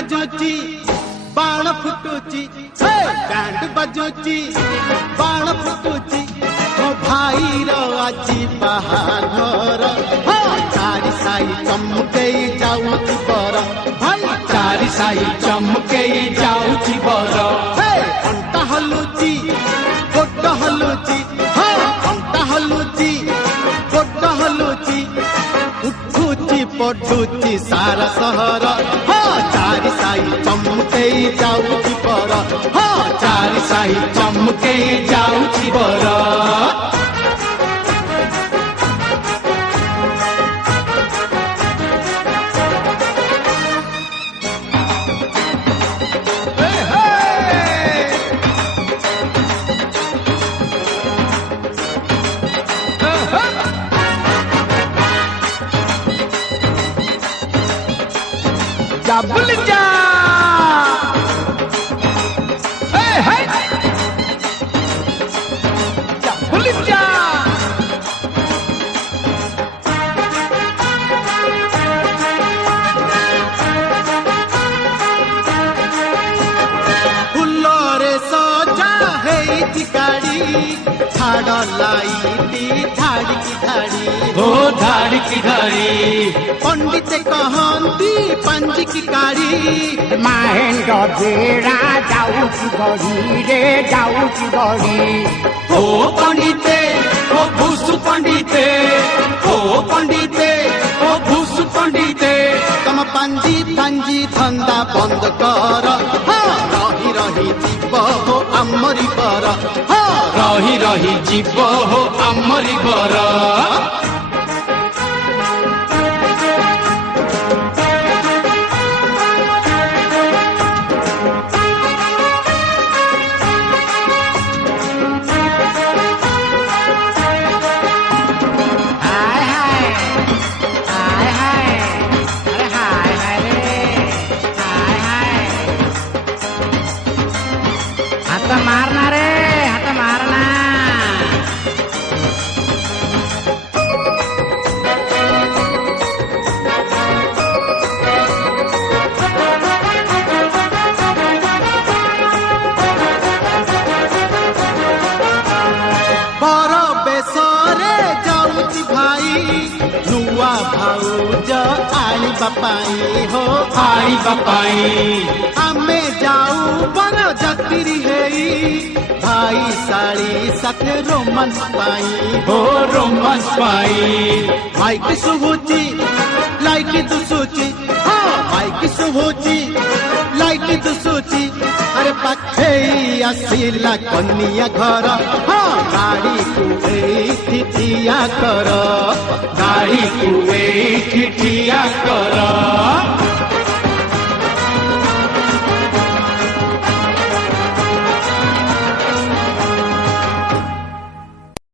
बजुची बाण फुटुची बैंड बजुची बाण फुटुची मो भाई रो आजी बाहाघर चारि साई चमके जाऊची बर भाई चारि साई चमके जाऊची बर अंटा हलुची गोड हलुची अंटा हलुची गोड हलुची उठुची पडुची सारा सहर चारि साई चमके जाऊची बर चारि साई चमके जाऊची बर डबल जा डबल जा फुलरे सजा हेई गाड़ी छाड़ लाइटी धाड़ी की धाड़ी हो धाड़ी की धाड़ी पंडित कहती पंजी की गाड़ी महेंद्र बेड़ा जाऊची गड़ी रे जाऊची गड़ी हो पंडिते हो भूसु पंडिते हो पंडिते हो भूसु पंडिते तम पंजी पंजी धंदा बंद कर रही रही जीव हो आमरी बर रही रही जीव हो आमरी बर मारना रे हाथ मारना बर बेसरे जाऊची भाई नुआ भाउज आनिबा पाई हो आनिबा पाई आमे जाऊ बर जतिरी हेई भाई साड़ी साथे रोमांस पाई हो रोमांस पाई माइक सुभुची लाइट दुसुची माइक सुभुची लाइट दुसुची अरे पाखे आसिला कन्या घर गाड़ी को एठी ठिया कर गाड़ी को एठी ठिया कर